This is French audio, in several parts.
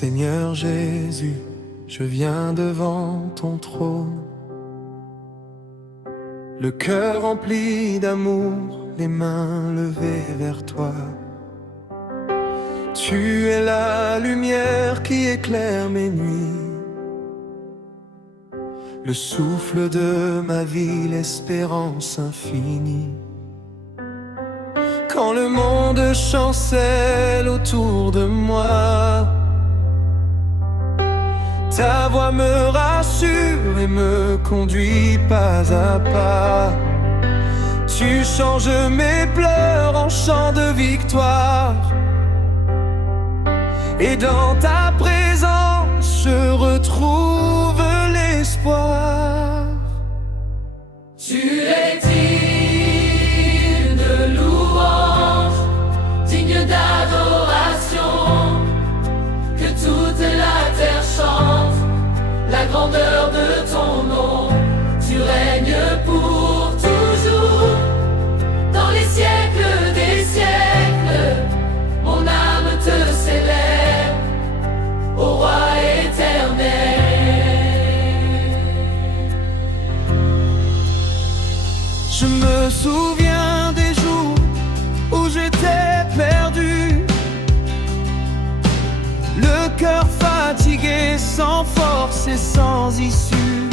Seigneur Jésus, je viens devant ton trône, le cœur rempli d'amour, les mains levées vers toi. Tu es la lumière qui éclaire mes nuits, le souffle de ma vie, l'espérance infinie. Quand le monde chancelle autour de moi, ta voix me rassure et me conduit pas à pas. Tu changes mes pleurs en chants de victoire, et dans ta présence je retrouve l'espoir. Tu es digne de louange, digne d'adoration, que toute la terre chante la grandeur de ton nom. Tu règnes pour toujours, dans les siècles des siècles. Mon âme te célèbre, ô roi éternel. Je me souviens des jours où j'étais perdu, le cœur fatigué, sans force et sans issue.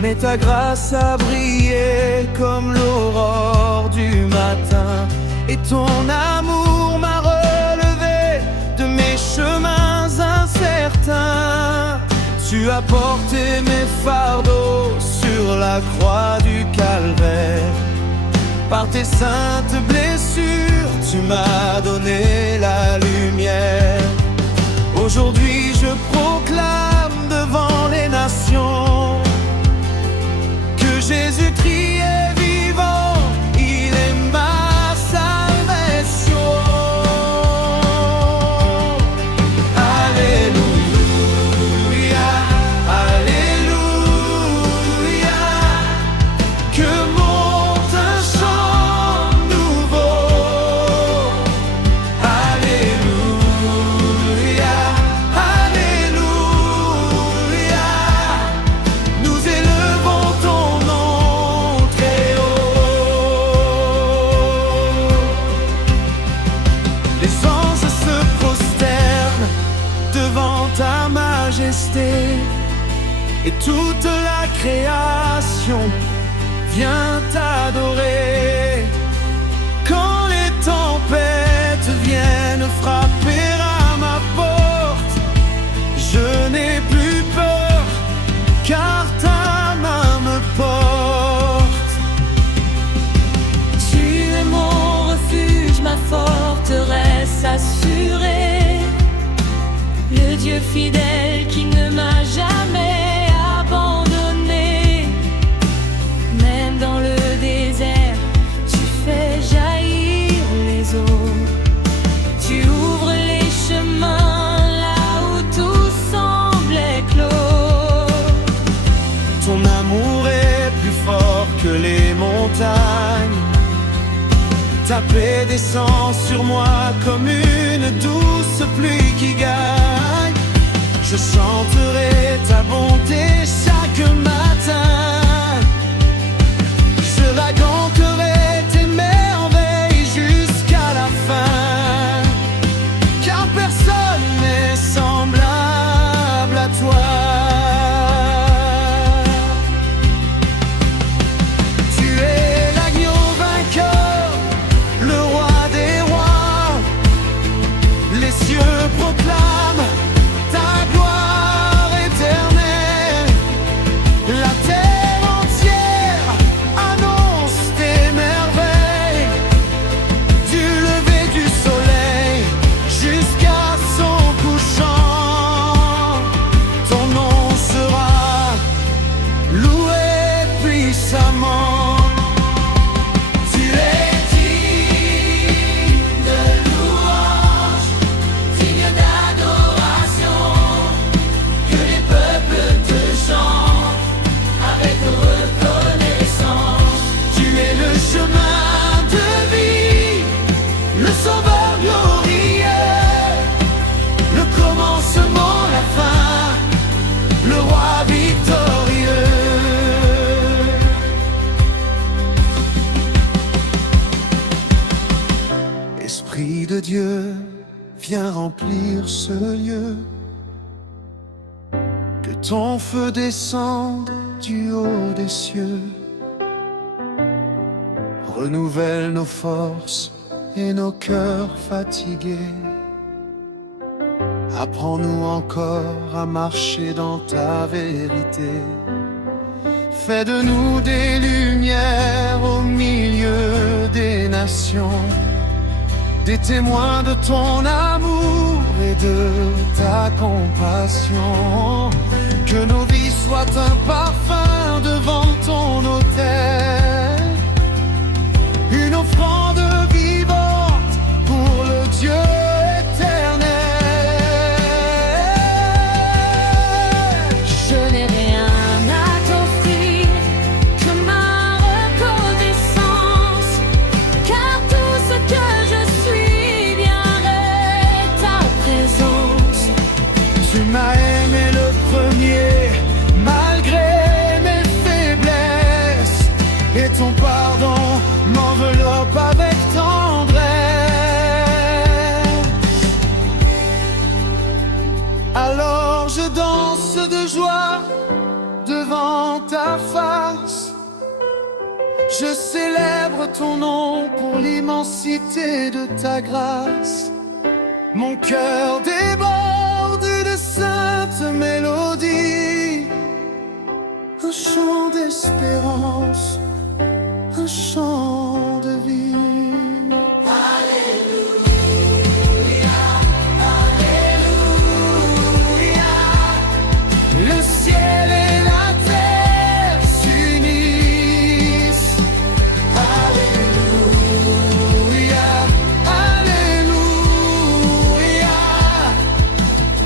Mais ta grâce a brillé comme l'aurore du matin, et ton amour m'a relevé de mes chemins incertains. Tu as porté mes fardeaux sur la croix du calvaire. Par tes saintes blessures, tu m'as donné la lumière. Aujourd'hui je proclame devant les nations que Jésus-Christ est vivant, il est ma salvation. Alléluia, Alléluia, que monte un chant nouveau. Alléluia, Alléluia, nous élevons ton nom très haut. Les anges se prosternent devant ta majesté, et toute la création vient t'adorer. Quand les tempêtes viennent frapper à ma porte, je n'ai plus peur, car ta main me porte. Tu es mon refuge, ma forteresse assurée, le Dieu fidèle qui ne m'a jamais abandonné. Même dans le désert, tu fais jaillir les eaux. Tu ouvres les chemins là où tout semblait clos. Ton amour est plus fort que les montagnes. Ta paix descend sur moi comme une douce pluie qui gagne. Je chanterai ta bonté chaque matin. Je raconterai tes merveilles jusqu'à la fin, car personne n'est semblable à toi. Proclame ta gloire éternelle. La terre entière annonce tes merveilles, du lever du soleil jusqu'à son couchant. Ton nom sera loué puissamment. Digne de louange, digne d'adoration. avant la fin, le roi victorieux. Esprit de Dieu, viens remplir ce lieu. Que ton feu descende du haut des cieux. Renouvelle nos forces et nos cœurs fatigués. Apprends-nous encore à marcher dans ta vérité. Fais de nous des lumières au milieu des nations, des témoins de ton amour et de ta compassion. Que nos vies soient un parfum devant ton autel, une offrande vivante pour le Dieu éternel. Je n'ai rien à t'offrir que ma reconnaissance, car tout ce que je suis viendrait ta présence. Tu m'as aimé le premier, malgré mes faiblesses, et ton pardon m'enveloppe avec tendresse. Alors je danse de joie devant ta face. Je célèbre ton nom pour l'immensité de ta grâce. Mon cœur déborde de saintes mélodies, un chant d'espérance, un chant de vie. Le ciel et la terre s'unissent. Alléluia, Alléluia.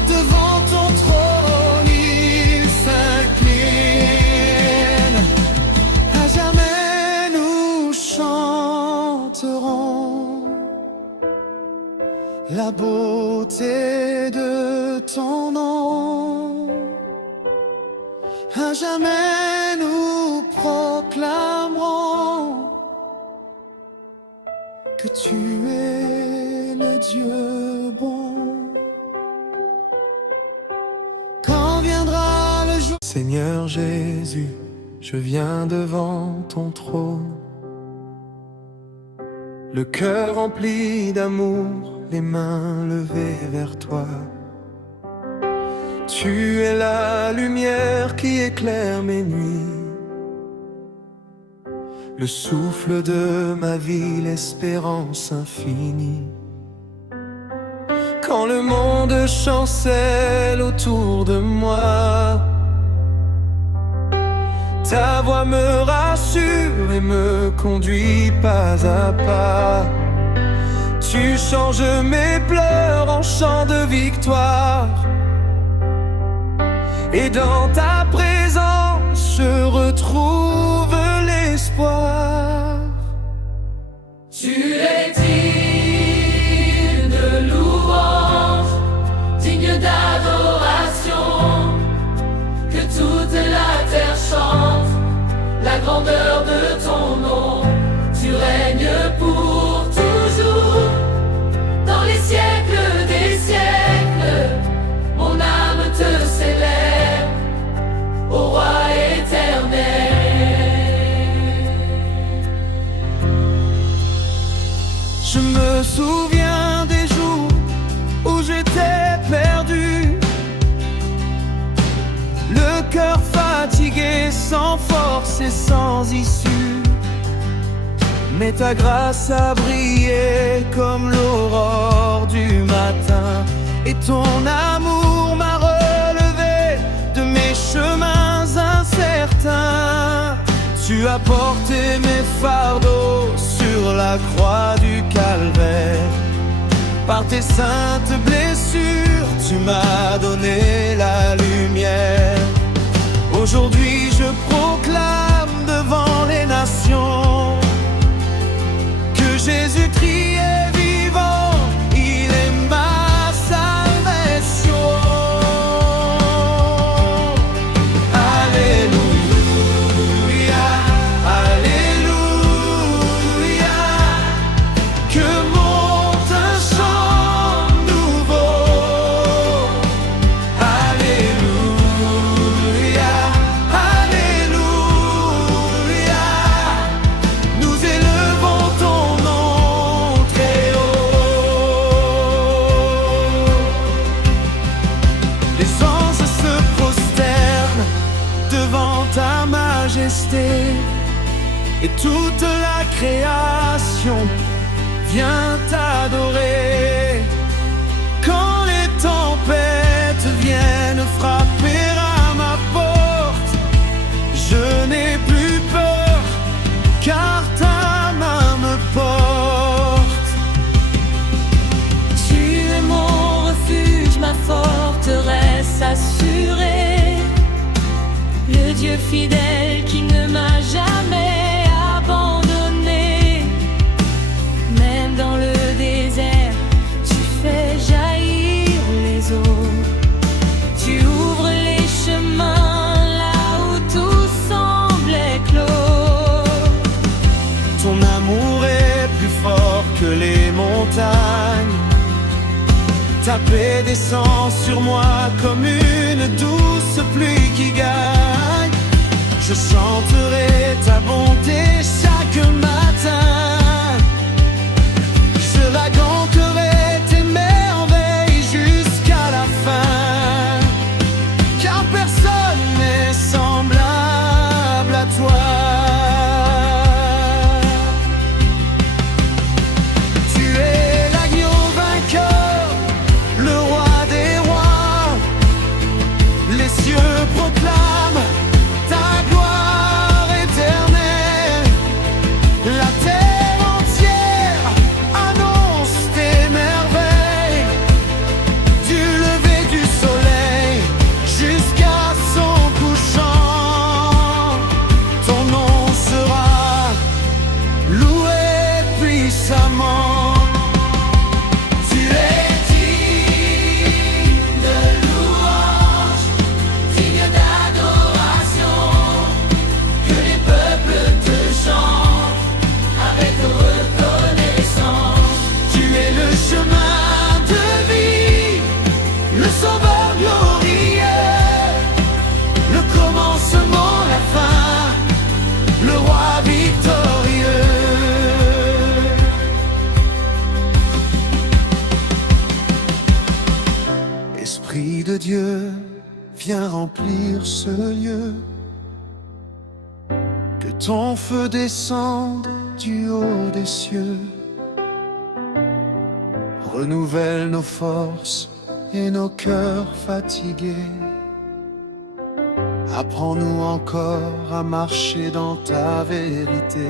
Devant ton trône ils s'inclinent. À jamais nous chanterons la beauté de ton nom. À jamais nous proclamerons que tu es le Dieu bon. Quand viendra le jour, Seigneur Jésus, je viens devant ton trône, le cœur rempli d'amour, les mains levées vers toi. Tu es la lumière qui éclaire mes nuits, le souffle de ma vie, l'espérance infinie. Quand le monde chancelle autour de moi, ta voix me rassure et me conduit pas à pas. Tu changes mes pleurs en chants de victoire, et dans ta présence je retrouve l'espoir. Tu es digne de louange, digne d'adoration, que toute la terre chante la grandeur de ton nom. Tu règnes pour toujours, dans les siècles des siècles. Mon âme te célèbre, ô roi éternel. Je me souviens des jours où j'étais perdu, le cœur fatigué, sans force et sans issue. Mais ta grâce a brillé comme l'aurore du matin, et ton amour m'a relevé de mes chemins incertains. Tu as porté mes fardeaux sur la croix du calvaire. Par tes saintes blessures, tu m'as donné la lumière. Aujourd'hui je proclame devant les nations que Jésus-Christ est vivant, il est ma salvation. Les anges se prosternent devant ta majesté, et toute la création vient t'adorer. Quand les tempêtes viennent frapper à ma porte, je n'ai plus peur, car ta main me porte. Tu es mon refuge, ma forteresse assurée, le Dieu fidèle qui ne m'a jamais abandonné. Même dans le désert, tu fais jaillir les eaux. Tu ouvres les chemins là où tout semblait clos. Ton amour est plus fort que les montagnes. Ta paix descend sur moi comme une douce pluie qui gagne. Je chanterai ta bonté chaque matin. Je raconterai tes merveilles jusqu'à la fin, car personne n'est semblable à toi. Tu es l'agneau vainqueur, le roi des rois. Les cieux proclament ta gloire éternelle. La terre entière annonce tes merveilles. Du lever du soleil jusqu'à son couchant, ton nom sera loué puissamment. Tu es digne de louange, digne d'adoration, que les peuples te chantent avec reconnaissance. Tu es le chemin de vie, le sauveur glorieux, le commencement, la fin, le roi victorieux. Esprit de Dieu, viens remplir ce lieu. Que ton feu descende du haut des cieux. Renouvelle nos forces et nos cœurs fatigués. Apprends-nous encore à marcher dans ta vérité.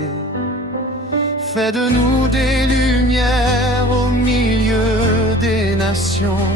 Fais de nous des lumières au milieu des nations.